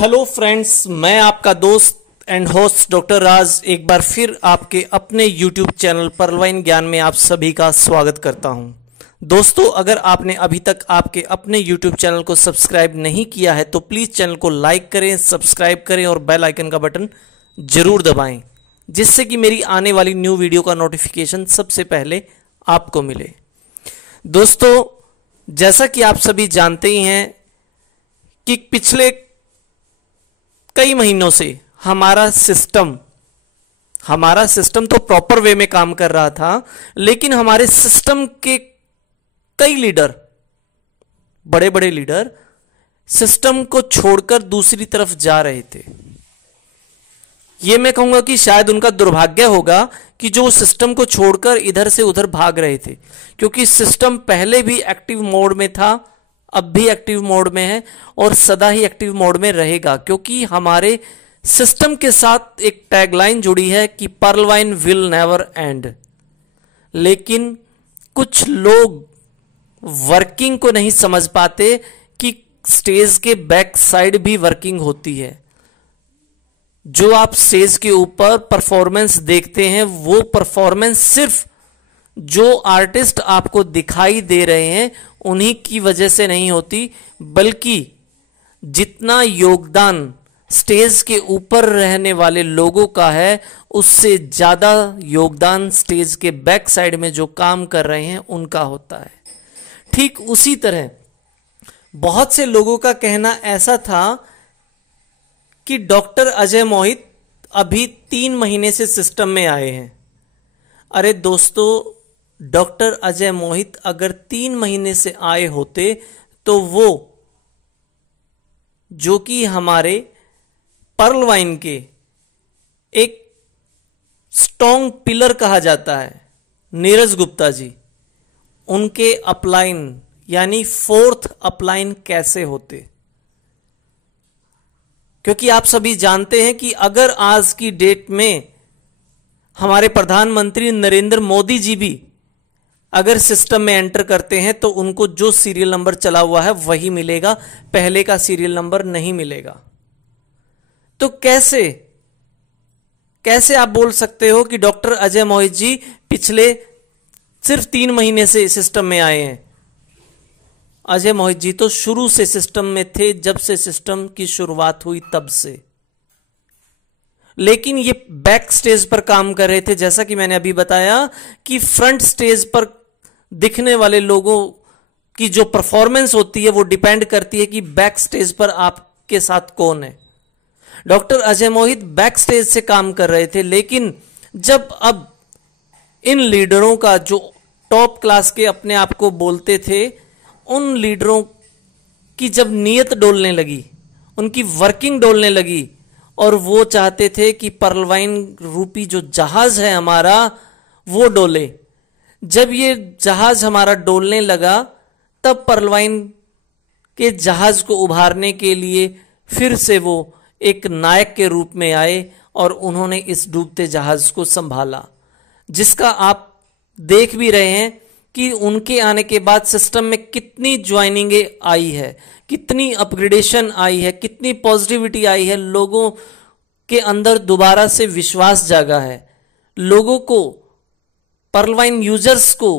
Hello friends, मैं आपका दोस्त एंड होस्ट डॉक्टर राज एक बार फिर आपके अपने यूट्यूब चैनल पर्लवाइन ज्ञान में आप सभी का स्वागत करता हूं। दोस्तों, अगर आपने अभी तक आपके अपने यूट्यूब चैनल को सब्सक्राइब नहीं किया है तो प्लीज़ चैनल को लाइक करें, सब्सक्राइब करें और बेल आइकन का बटन जरूर दबाएं, जिससे कि मेरी आने वाली न्यू वीडियो का नोटिफिकेशन सबसे पहले आपको मिले। दोस्तों, जैसा कि आप सभी जानते ही हैं कि पिछले कई महीनों से हमारा सिस्टम तो प्रॉपर वे में काम कर रहा था, लेकिन हमारे सिस्टम के कई लीडर, बड़े बड़े लीडर सिस्टम को छोड़कर दूसरी तरफ जा रहे थे। यह मैं कहूंगा कि शायद उनका दुर्भाग्य होगा कि जो सिस्टम को छोड़कर इधर से उधर भाग रहे थे, क्योंकि सिस्टम पहले भी एक्टिव मोड में था, अब भी एक्टिव मोड में है और सदा ही एक्टिव मोड में रहेगा, क्योंकि हमारे सिस्टम के साथ एक टैगलाइन जुड़ी है कि पर्लवाइन विल नेवर एंड। लेकिन कुछ लोग वर्किंग को नहीं समझ पाते कि स्टेज के बैक साइड भी वर्किंग होती है। जो आप स्टेज के ऊपर परफॉर्मेंस देखते हैं, वो परफॉर्मेंस सिर्फ जो आर्टिस्ट आपको दिखाई दे रहे हैं उन्हीं की वजह से नहीं होती, बल्कि जितना योगदान स्टेज के ऊपर रहने वाले लोगों का है, उससे ज्यादा योगदान स्टेज के बैक साइड में जो काम कर रहे हैं उनका होता है। ठीक उसी तरह बहुत से लोगों का कहना ऐसा था कि डॉक्टर अजय मोहित अभी 3 महीने से सिस्टम में आए हैं। अरे दोस्तों, डॉक्टर अजय मोहित अगर 3 महीने से आए होते तो वो, जो कि हमारे पर्लवाइन के एक स्ट्रॉन्ग पिलर कहा जाता है, नीरज गुप्ता जी, उनके अपलाइन यानी 4th अपलाइन कैसे होते? क्योंकि आप सभी जानते हैं कि अगर आज की डेट में हमारे प्रधानमंत्री नरेंद्र मोदी जी भी अगर सिस्टम में एंटर करते हैं तो उनको जो सीरियल नंबर चला हुआ है वही मिलेगा, पहले का सीरियल नंबर नहीं मिलेगा। तो कैसे आप बोल सकते हो कि डॉक्टर अजय मोहित जी पिछले सिर्फ 3 महीने से सिस्टम में आए हैं? अजय मोहित जी तो शुरू से सिस्टम में थे, जब से सिस्टम की शुरुआत हुई तब से। लेकिन ये बैक स्टेज पर काम कर रहे थे। जैसा कि मैंने अभी बताया कि फ्रंट स्टेज पर दिखने वाले लोगों की जो परफॉर्मेंस होती है वो डिपेंड करती है कि बैक स्टेज पर आपके साथ कौन है। डॉक्टर अजय मोहित बैक स्टेज से काम कर रहे थे, लेकिन जब अब इन लीडरों का, जो टॉप क्लास के अपने आप को बोलते थे, उन लीडरों की जब नीयत डोलने लगी, उनकी वर्किंग डोलने लगी और वो चाहते थे कि पर्लवाइन रूपी जो जहाज है हमारा वो डोले, जब ये जहाज हमारा डोलने लगा तब पर्लवाइन के जहाज को उभारने के लिए फिर से वो एक नायक के रूप में आए और उन्होंने इस डूबते जहाज को संभाला, जिसका आप देख भी रहे हैं कि उनके आने के बाद सिस्टम में कितनी ज्वाइनिंगें आई है, कितनी अपग्रेडेशन आई है, कितनी पॉजिटिविटी आई है, लोगों के अंदर दोबारा से विश्वास जागा है, लोगों को, पर्लवाइन यूजर्स को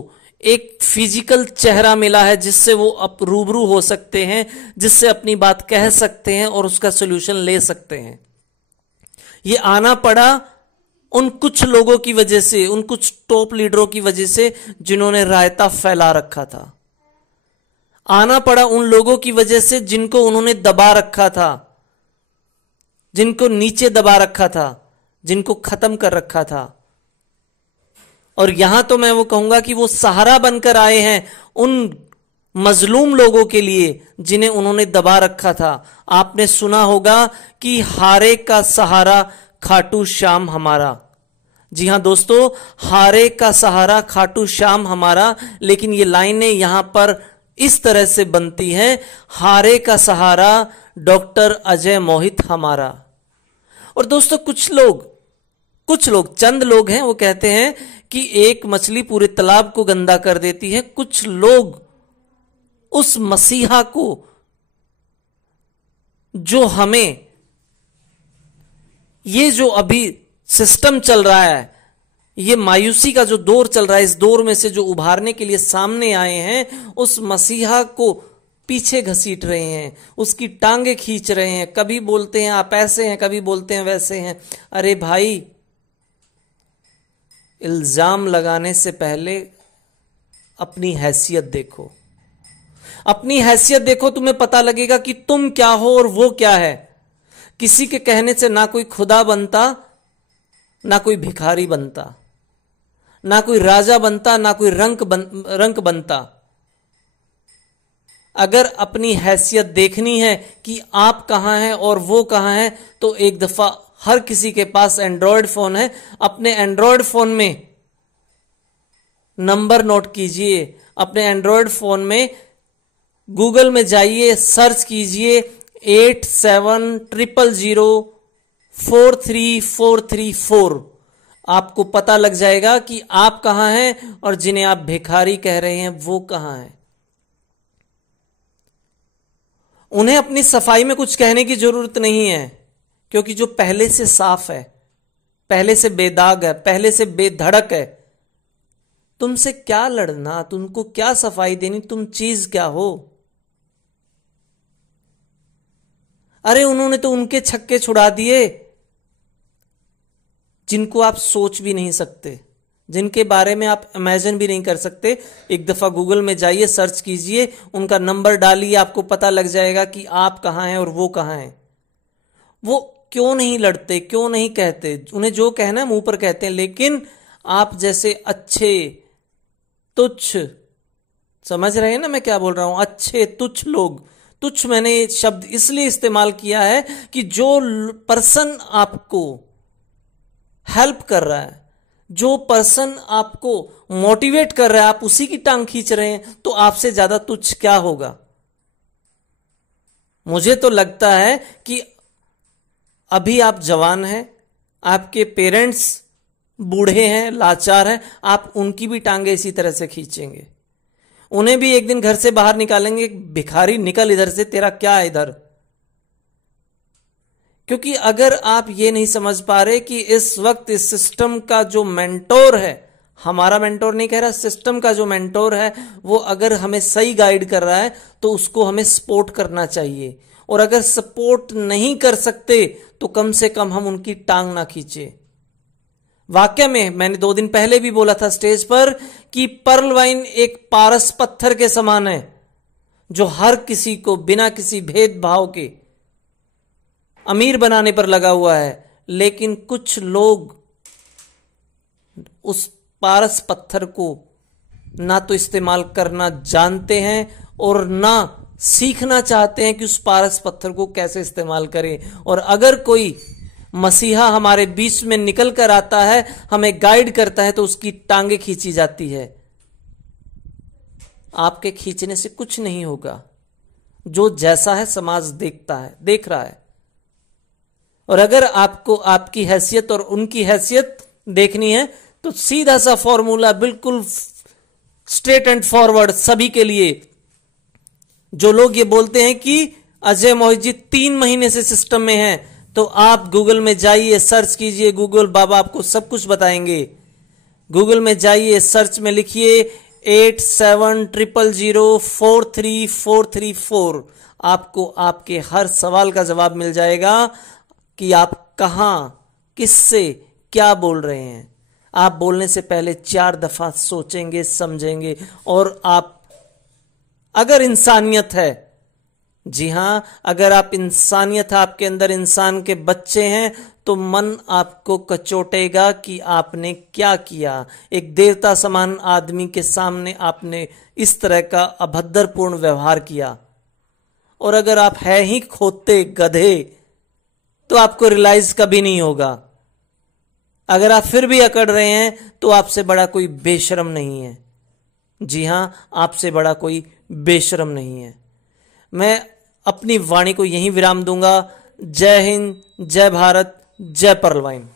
एक फिजिकल चेहरा मिला है जिससे वो रूबरू हो सकते हैं, जिससे अपनी बात कह सकते हैं और उसका सॉल्यूशन ले सकते हैं। ये आना पड़ा उन कुछ लोगों की वजह से, उन कुछ टॉप लीडरों की वजह से जिन्होंने रायता फैला रखा था। आना पड़ा उन लोगों की वजह से जिनको उन्होंने दबा रखा था, जिनको नीचे दबा रखा था, जिनको खत्म कर रखा था। और यहां तो मैं वो कहूंगा कि वो सहारा बनकर आए हैं उन मजलूम लोगों के लिए जिन्हें उन्होंने दबा रखा था। आपने सुना होगा कि हारे का सहारा खाटू श्याम हमारा। जी हां दोस्तों, हारे का सहारा खाटू श्याम हमारा। लेकिन ये लाइनें यहां पर इस तरह से बनती हैं, हारे का सहारा डॉक्टर अजय मोहित हमारा। और दोस्तों, कुछ लोग चंद लोग हैं, वो कहते हैं कि एक मछली पूरे तालाब को गंदा कर देती है। कुछ लोग उस मसीहा को जो हमें ये जो अभी सिस्टम चल रहा है, ये मायूसी का जो दौर चल रहा है, इस दौर में से जो उभारने के लिए सामने आए हैं, उस मसीहा को पीछे घसीट रहे हैं, उसकी टांगे खींच रहे हैं। कभी बोलते हैं आप ऐसे हैं, कभी बोलते हैं वैसे हैं। अरे भाई, इल्जाम लगाने से पहले अपनी हैसियत देखो, अपनी हैसियत देखो, तुम्हें पता लगेगा कि तुम क्या हो और वो क्या है। किसी के कहने से ना कोई खुदा बनता, ना कोई भिखारी बनता, ना कोई राजा बनता, ना कोई रंक बनता। अगर अपनी हैसियत देखनी है कि आप कहां हैं और वो कहां है, तो एक दफा हर किसी के पास एंड्रॉयड फोन है, अपने एंड्रॉयड फोन में नंबर नोट कीजिए, अपने एंड्रॉयड फोन में गूगल में जाइए, सर्च कीजिए 8700043434। आपको पता लग जाएगा कि आप कहां हैं और जिन्हें आप भिखारी कह रहे हैं वो कहां हैं। उन्हें अपनी सफाई में कुछ कहने की जरूरत नहीं है, क्योंकि जो पहले से साफ है, पहले से बेदाग है, पहले से बेधड़क है। तुमसे क्या लड़ना, तुमको क्या सफाई देनी, तुम चीज क्या हो। अरे उन्होंने तो उनके छक्के छुड़ा दिए जिनको आप सोच भी नहीं सकते, जिनके बारे में आप इमेजिन भी नहीं कर सकते। एक दफा गूगल में जाइए, सर्च कीजिए, उनका नंबर डालिए, आपको पता लग जाएगा कि आप कहां हैं और वो कहां हैं। वो क्यों नहीं लड़ते, क्यों नहीं कहते, उन्हें जो कहना है मुंह पर कहते हैं। लेकिन आप जैसे अच्छे तुच्छ, समझ रहे हैं ना मैं क्या बोल रहा हूं, अच्छे तुच्छ लोग, तुच्छ मैंने ये शब्द इसलिए इस्तेमाल किया है कि जो पर्सन आपको हेल्प कर रहा है, जो पर्सन आपको मोटिवेट कर रहा है, आप उसी की टांग खींच रहे हैं, तो आपसे ज्यादा तुच्छ क्या होगा। मुझे तो लगता है कि अभी आप जवान हैं, आपके पेरेंट्स बूढ़े हैं, लाचार हैं, आप उनकी भी टांगे इसी तरह से खींचेंगे। उन्हें भी एक दिन घर से बाहर निकालेंगे, भिखारी निकल इधर से, तेरा क्या है इधर। क्योंकि अगर आप ये नहीं समझ पा रहे कि इस वक्त इस सिस्टम का जो मेंटोर है, हमारा मेंटोर नहीं कह रहा, सिस्टम का जो मेंटोर है, वो अगर हमें सही गाइड कर रहा है तो उसको हमें सपोर्ट करना चाहिए। और अगर सपोर्ट नहीं कर सकते तो कम से कम हम उनकी टांग ना खींचे। वाकई में मैंने 2 दिन पहले भी बोला था स्टेज पर कि पर्ल वाइन एक पारस पत्थर के समान है, जो हर किसी को बिना किसी भेदभाव के अमीर बनाने पर लगा हुआ है। लेकिन कुछ लोग उस पारस पत्थर को ना तो इस्तेमाल करना जानते हैं और ना सीखना चाहते हैं कि उस पारस पत्थर को कैसे इस्तेमाल करें। और अगर कोई मसीहा हमारे बीच में निकल कर आता है, हमें गाइड करता है, तो उसकी टांगे खींची जाती है। आपके खींचने से कुछ नहीं होगा। जो जैसा है समाज देखता है, देख रहा है। और अगर आपको आपकी हैसियत और उनकी हैसियत देखनी है तो सीधा सा फॉर्मूला, बिल्कुल स्ट्रेट एंड फॉरवर्ड सभी के लिए। जो लोग ये बोलते हैं कि अजय मोहित 3 महीने से सिस्टम में हैं, तो आप गूगल में जाइए, सर्च कीजिए, गूगल बाबा आपको सब कुछ बताएंगे। गूगल में जाइए, सर्च में लिखिए 8700043434। आपको आपके हर सवाल का जवाब मिल जाएगा कि आप कहां, किससे क्या बोल रहे हैं। आप बोलने से पहले 4 दफा सोचेंगे, समझेंगे। और आप अगर इंसानियत है, जी हां, अगर आप इंसानियत है, आपके अंदर इंसान के बच्चे हैं, तो मन आपको कचोटेगा कि आपने क्या किया। एक देवता समान आदमी के सामने आपने इस तरह का अभद्रपूर्ण व्यवहार किया। और अगर आप है ही खोते गधे, तो आपको रियलाइज कभी नहीं होगा। अगर आप फिर भी अकड़ रहे हैं तो आपसे बड़ा कोई बेशरम नहीं है। जी हां, आपसे बड़ा कोई बेशरम नहीं है। मैं अपनी वाणी को यहीं विराम दूंगा। जय हिंद, जय भारत, जय पर्ल वाइन।